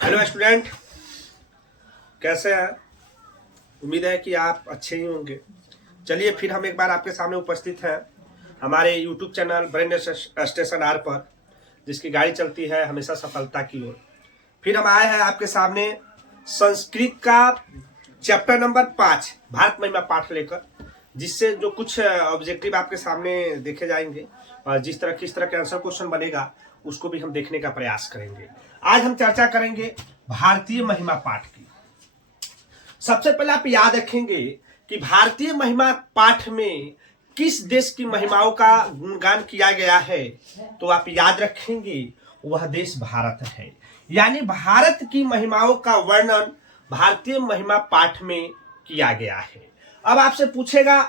Hello student, कैसे हैं? उम्मीद है कि आप अच्छे ही होंगे। चलिए फिर हम एक बार आपके सामने उपस्थित हैं हमारे YouTube channel brain station R पर, जिसकी गाड़ी चलती है हमेशा सफलता की ओर। फिर हम आए हैं आपके सामने संस्कृत का चैप्टर नंबर 5 भारत महिमा पाठ लेकर, जिससे जो कुछ ऑब्जेक्टिव आपके सामने देखे जाएंगे और किस तरह के आंसर क्वेश्चन बनेगा उसको भी हम देखने का प्रयास करेंगे। आज हम चर्चा करेंगे भारतीय महिमा पाठ की। सबसे पहले आप याद रखेंगे कि भारतीय महिमा पाठ में किस देश की महिमाओं का गुणगान किया गया है, तो आप याद रखेंगे वह देश भारत है। यानी भारत की महिमाओं का वर्णन भारतीय महिमा पाठ में किया गया है। अब आपसे पूछेगा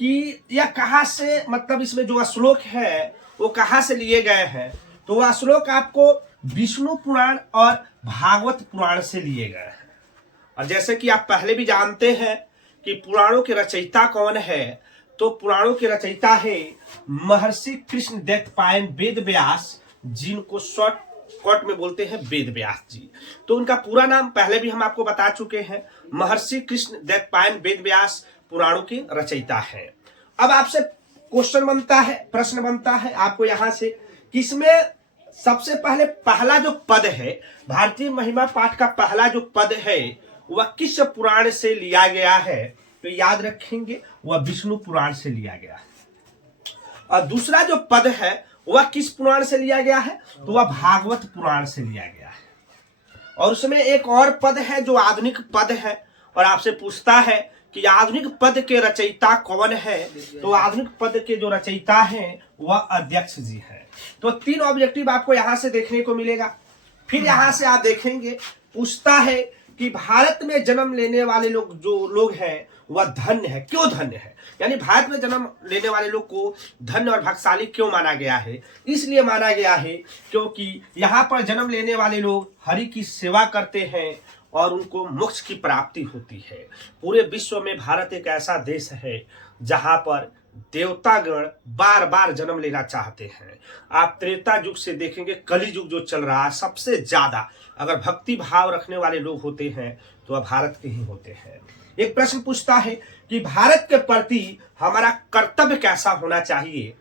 कि यह कहां से, मतलब इसमें जो श्लोक है वो कहां से लिए गए हैं, तो वह श्लोक आपको विष्णु पुराण और भागवत पुराण से लिए गए हैं। और जैसे कि आप पहले भी जानते हैं कि पुराणों के रचयिता कौन है, तो पुराणों के रचयिता है महर्षि कृष्ण दैत्यायन वेद व्यास, जिनको शॉर्टकट में बोलते हैं वेद व्यास जी। तो उनका पूरा नाम पहले भी हम आपको बता चुके हैं, महर्षि कृष्ण दैत्यायन वेद व्यास पुराणों के रचयिता है। अब आपसे क्वेश्चन बनता है, प्रश्न बनता है आपको यहां से, किसमें सबसे पहले पहला जो पद है, भारतीय महिमा पाठ का पहला जो पद है वह किस पुराण से लिया गया है, तो याद रखेंगे वह विष्णु पुराण से लिया गया है। और दूसरा जो पद है वह किस पुराण से लिया गया है, तो वह भागवत पुराण से लिया गया है। और उसमें एक और पद है जो आधुनिक पद है, और आपसे पूछता है कि आधुनिक पद के रचयिता कौन है, तो आधुनिक पद के जो रचयिता हैं वह अध्यक्ष जी हैं। तो 3 ऑब्जेक्टिव आपको यहां से देखने को मिलेगा। फिर यहां से आप देखेंगे, पूछता है कि भारत में जन्म लेने वाले लोग हैं वह धन्य है। क्यों धन्य है, यानी भारत में जन्म लेने वाले लोग को धन्य और भाग्यशाली क्यों माना गया है? इसलिए माना गया है क्योंकि यहाँ पर जन्म लेने वाले लोग हरि की सेवा करते हैं और उनको मोक्ष की प्राप्ति होती है। पूरे विश्व में भारत एक ऐसा देश है जहां पर देवतागण बार बार जन्म लेना चाहते हैं। आप त्रेता युग से देखेंगे, कली युग जो चल रहा है, सबसे ज्यादा अगर भक्ति भाव रखने वाले लोग होते हैं तो वह भारत के ही होते हैं। एक प्रश्न पूछता है कि भारत के प्रति हमारा कर्तव्य कैसा होना चाहिए,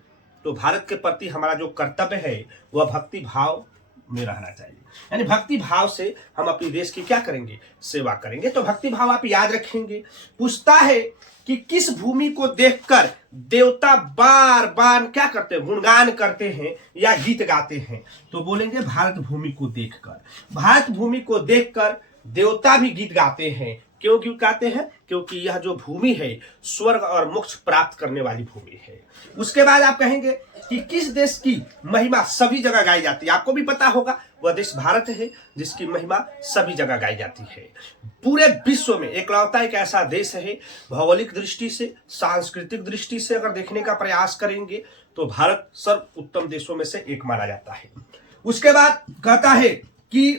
तो भारत के प्रति हमारा जो कर्तव्य है वह भक्ति भाव में रहना चाहिए। यानी भक्ति भाव से हम अपने देश की क्या करेंगे, सेवा करेंगे। तो भक्ति भाव आप याद रखेंगे। पूछता है कि किस भूमि को देखकर देवता बार बार क्या करते हैं, गुणगान करते हैं या गीत गाते हैं, तो बोलेंगे भारत भूमि को देखकर। भारत भूमि को देखकर देवता भी गीत गाते हैं। क्यों गीत गाते हैं? क्योंकि यह जो भूमि है स्वर्ग और मोक्ष प्राप्त करने वाली भूमि है। उसके बाद आप कहेंगे कि किस देश की महिमा सभी जगह गाई जाती है। आपको भी पता होगा वह देश भारत है जिसकी महिमा सभी जगह गाई जाती है। पूरे विश्व में एकलौता एक ऐसा देश है, भौगोलिक दृष्टि से, सांस्कृतिक दृष्टि से अगर देखने का प्रयास करेंगे तो भारत सर्वोत्तम देशों में से एक माना जाता है। उसके बाद कहता है कि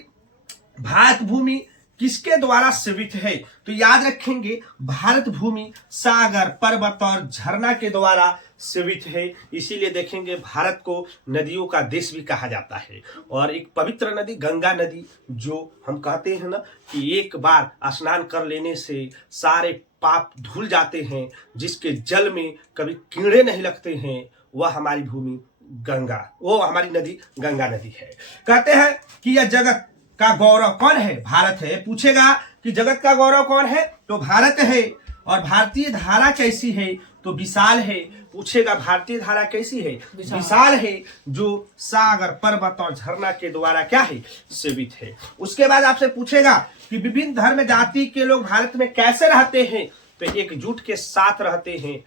भारत भूमि किसके द्वारा सेवित है, तो याद रखेंगे भारत भूमि सागर, पर्वत और झरना के द्वारा सेवित है। इसीलिए देखेंगे भारत को नदियों का देश भी कहा जाता है। और एक पवित्र नदी गंगा नदी, जो हम कहते हैं ना कि एक बार स्नान कर लेने से सारे पाप धुल जाते हैं, जिसके जल में कभी कीड़े नहीं लगते हैं, वह हमारी भूमि गंगा, वो हमारी नदी गंगा नदी है। कहते हैं कि यह जगत का गौरव कौन है, भारत है। पूछेगा कि जगत का गौरव कौन है, तो भारत है। और भारतीय धारा कैसी है, तो विशाल है। पूछेगा भारतीय धारा कैसी है, विशाल है, जो सागर, पर्वत और झरना के द्वारा क्या है, सेवित है। उसके बाद आपसे पूछेगा कि विभिन्न धर्म जाति के लोग भारत में कैसे रहते हैं, तो एकजुट के साथ रहते हैं।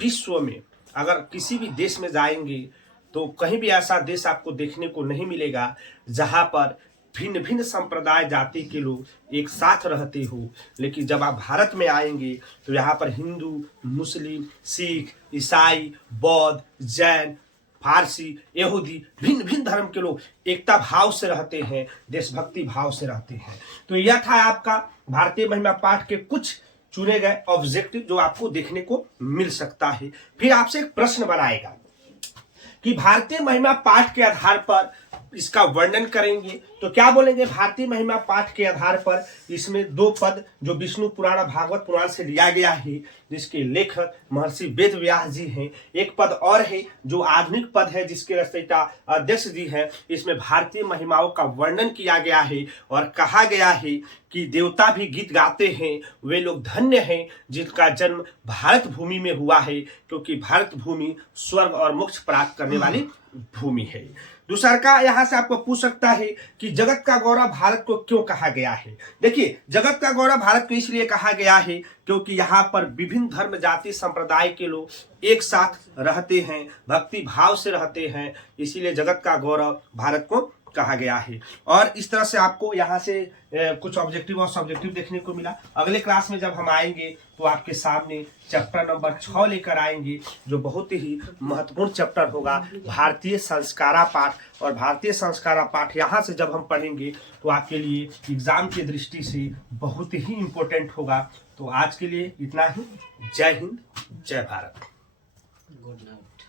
विश्व में अगर किसी भी देश में जाएंगे तो कहीं भी ऐसा देश आपको देखने को नहीं मिलेगा जहां पर भिन्न भिन्न संप्रदाय जाति के लोग एक साथ रहते हो। लेकिन जब आप भारत में आएंगे तो यहाँ पर हिंदू, मुस्लिम, सिख, ईसाई, बौद्ध, जैन, फारसी, यहूदी, भिन्न भिन्न धर्म के लोग एकता भाव से रहते हैं, देशभक्ति भाव से रहते हैं। तो यह था आपका भारतीय महिमा पाठ के कुछ चुने गए ऑब्जेक्टिव जो आपको देखने को मिल सकता है। फिर आपसे एक प्रश्न बनाएगा कि भारतीय महिमा पाठ के आधार पर इसका वर्णन करेंगे। तो क्या बोलेंगे, भारतीय महिमा पाठ के आधार पर इसमें 2 पद जो विष्णु पुराण भागवत पुराण से लिया गया है, जिसके लेखक महर्षि वेद व्यास जी हैं। एक पद और है जो आधुनिक पद है, जिसके रचयिता अध्यक्ष जी हैं। इसमें भारतीय महिमाओं का वर्णन किया गया है और कहा गया है कि देवता भी गीत गाते हैं, वे लोग धन्य हैं जिनका जन्म भारत भूमि में हुआ है, क्योंकि भारत भूमि स्वर्ग और मोक्ष प्राप्त करने वाली भूमि है। दूसरा का यहाँ से आपको पूछ सकता है कि जगत का गौरव भारत को क्यों कहा गया है। देखिए, जगत का गौरव भारत को इसलिए कहा गया है क्योंकि यहाँ पर विभिन्न धर्म जाति संप्रदाय के लोग एक साथ रहते हैं, भक्ति भाव से रहते हैं, इसीलिए जगत का गौरव भारत को कहा गया है। और इस तरह से आपको यहाँ से कुछ ऑब्जेक्टिव और सब्जेक्टिव देखने को मिला। अगले क्लास में जब हम आएंगे तो आपके सामने चैप्टर नंबर 6 लेकर आएंगे, जो बहुत ही महत्वपूर्ण चैप्टर होगा, भारतीय संस्कारा पाठ। और भारतीय संस्कारा पाठ यहाँ से जब हम पढ़ेंगे तो आपके लिए एग्जाम की दृष्टि से बहुत ही इम्पोर्टेंट होगा। तो आज के लिए इतना ही। जय हिंद, जय भारत। Good night.